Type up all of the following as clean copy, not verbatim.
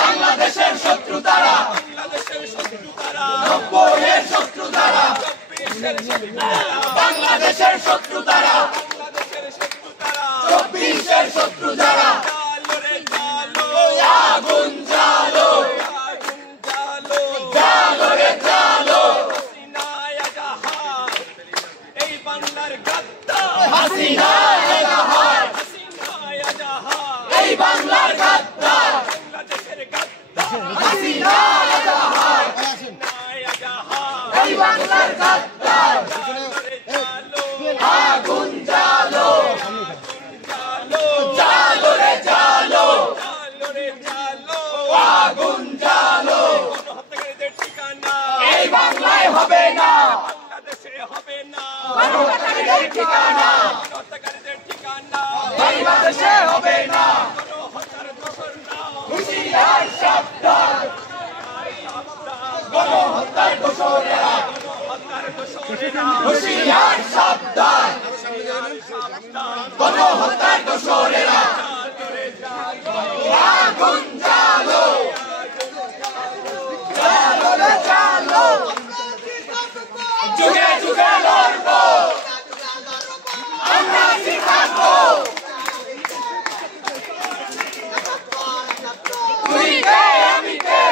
বাংলাদেশের শত্রু তারা, নব্বইয়ের শত্রু তারা, বাংলাদেশের শত্রু তারা, চব্বিশের শত্রু যারা, আগুন জ্বালো, জ্বালো রে জ্বালো, এই বাংলার গাদ্দার হাসিনা জাহার, এই বাংলার গাদ্দার বাংলাদেশের গাদ্দার হাসিনা জাহার, এই বাংলার গাদ্দার আগুন জ্বালো, জ্বালো রে জ্বালো, আগুন জ্বালো, এই বাংলায় হবে না, বাংলাদেশে হবে না, গণহত্যাকারীদের ঠিকানা, বাংলাদেশে হবে না, হুঁশিয়ার সাবধান, গণহত্যার দোষরেরা, হুঁশিয়ার সাবধান, গণহত্যার দোষরেরা, আগুন জ্বালো, জ্বালো রে জ্বালো, যুগে যুগে লড়বো, আমরা শিখাবো, তুই কে আমি কে,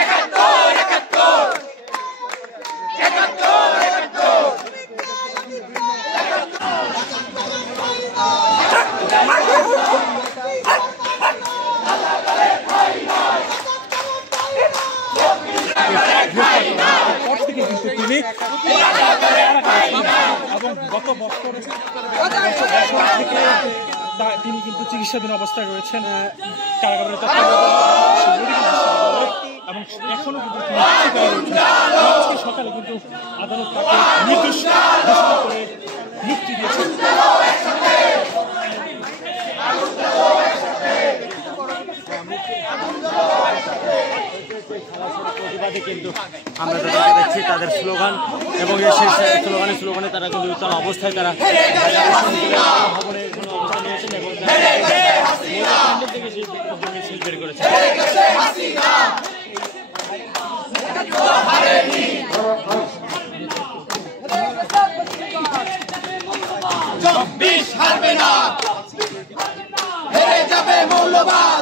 একাত্তর একাত্তর, একাত্তর একাত্তর, এবং গত বছরে তিনি কিন্তু চিকিৎসাধীন অবস্থায় রয়েছেন কারাগারের এবং এখনো কিন্তু সকালে কিন্তু আদালত তাকে নির্দোষ ঘোষণা করে মুক্তি দিয়েছেন। প্রতিবাদে কিন্তু আমরা যাদেরকে দেখছি তাদের স্লোগান এবং সেই স্লোগানে তারা কিন্তু উত্তাল অবস্থায় তারা ভবনে অবস্থান নিয়েছেন এবং থেকে মিছিল বের করেছেন। চব্বিশ হারবে না, হেরে যাবে মৌলবাদ।